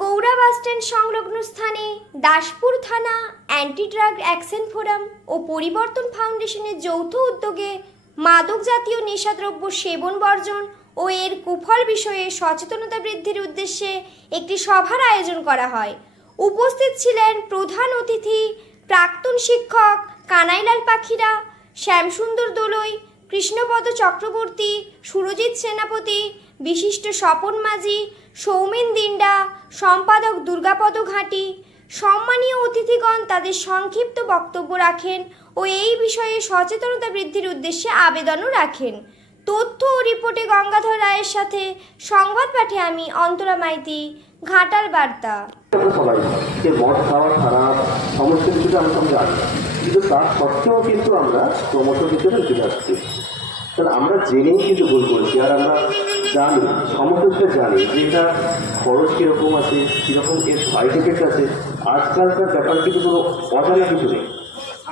গৌড়া bus stand সংলগ্ন স্থানে দাসপুর থানা অ্যান্টি ড্রাগ অ্যাকশন ফোরাম ও পরিবর্তন ফাউন্ডেশনের যৌথ উদ্যোগে মাদক জাতীয় নেশাদ্রব্য সেবন বর্জন ও এর কুফল বিষয়ে সচেতনতা বৃদ্ধির উদ্দেশ্যে একটি সভার আয়োজন করা হয়। উপস্থিত ছিলেন প্রধান অতিথি প্রাক্তন শিক্ষক কানাইলাল পাখিরা, শ্যামসুন্দর দোলই কৃষ্ণপদ চক্রবর্তী, সুরজিৎ সেনাপতি, বিশিষ্ট স্বপন মাঝি, সৌমেন দিন্ডা সম্পাদক দুর্গাপদ ঘাঁটি, সম্মানীয় অতিথিগণ তাদের সংক্ষিপ্ত বক্তব্য রাখেন ও এই বিষয়ে সচেতনতা বৃদ্ধির উদ্দেশ্যে আবেদনও রাখেন। তথ্য ও রিপোর্টে গঙ্গাধর রায়ের সাথে সংবাদ পাঠে আমি অন্তরা মাইতি, ঘাটাল বার্তা। সবাই খারাপ, সমস্ত জানি। কিন্তু তার সত্ত্বেও কিন্তু আমরা ক্রমশ ভিতরে উঠে যাচ্ছি তাহলে আমরা জেনেই কিন্তু ভুল করছি, আর আমরা জানি সমস্ত জানি যে এটা খরচ কীরকম আছে, কীরকম এর সাইড এফেক্ট আছে। আজকালকার ব্যাপার কিন্তু কোনো অজানা কিছু নেই।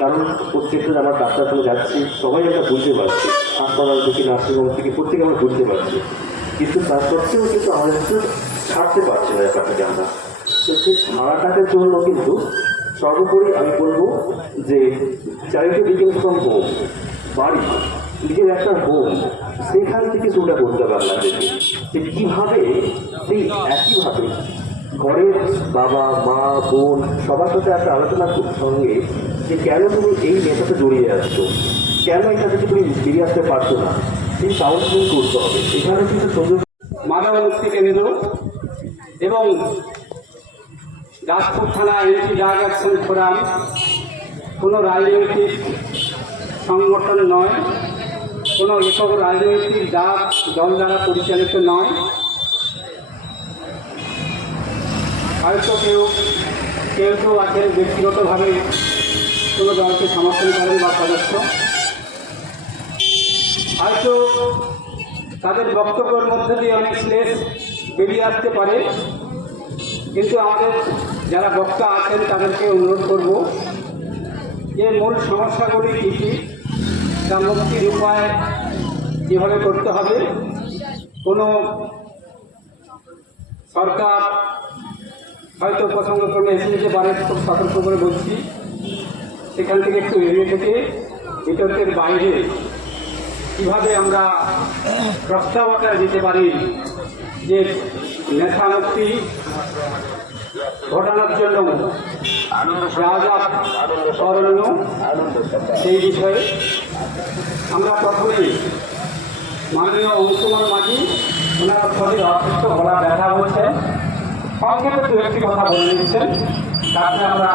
কারণ প্রত্যেকটা আমার ডাক্তারখানে যাচ্ছি, সবাই আমরা বুঝতে পারছি, হাসপাতাল থেকে, নার্সিংহোম থেকে, প্রত্যেকে আমরা বুঝতে পারছি। কিন্তু তার সত্ত্বেও কিন্তু আমাদের একটু ছাড়তে পারছি না ব্যাপারটাকে আমরা। তো সেই ছাড়াটার জন্য কিন্তু সর্বোপরি আমি বলব যে চারিটি বিগিন ফ্রম হোম বাড়ি নিজের একটা হোম সেখান থেকে শুরুটা করতে হবে আপনাদেরকে যে কীভাবে, সেই একইভাবে ঘরের বাবা, মা, বোন সবার সাথে একটা আলোচনা সঙ্গে যে কেন তুমি এই নেশাতে জড়িয়ে যাচ্ছ কেন এটা থেকে তুমি বেরিয়ে আসতে পারছ না, সেই কাউন্সিলিং করতে হবে। এখানে কিন্তু সুযোগ মানব মুক্তি কেন্দ্র এবং দাসপুর থানা এন্টি ড্রাগ অ্যাকশন ফোরাম। কোনো রাজনৈতিক সংগঠন নয়, কোনো একক রাজনৈতিক ডাক দল দ্বারা পরিচালিত নয়। হয়তো কেউ কেউ কেউ আছেন ব্যক্তিগতভাবে কোনো দলকে সমর্থন করেন বা সদস্য। হয়তো তাদের বক্তব্যের মধ্যে দিয়ে অনেক শ্লেষ বেরিয়ে আসতে পারে, কিন্তু আমাদের যারা বক্তা আছেন, তাদেরকে অনুরোধ করব যে মূল সমস্যাগুলি কী কী তা মুক্তির উপায় কীভাবে করতে হবে। কোনো সরকার হয়তো প্রসঙ্গক্রমে এসে যেতে পারে, খুব সতর্ক করে বলছি। সেখান থেকে একটু এড়িয়ে থেকে বিতর্কের বাইরে কীভাবে আমরা প্রস্তাব আকারে দিতে পারি যে নেশা মুক্তি ঘটানোর জন্য করণীয় সেই বিষয়ে আমরা প্রথমে মাননীয় অংশুমান মাঝি, ওনারা শরীর অসুস্থ গলা ব্যথা হয়েছে। সংক্ষেপে দু একটি কথা বলে দিচ্ছেন তারপরে আমরা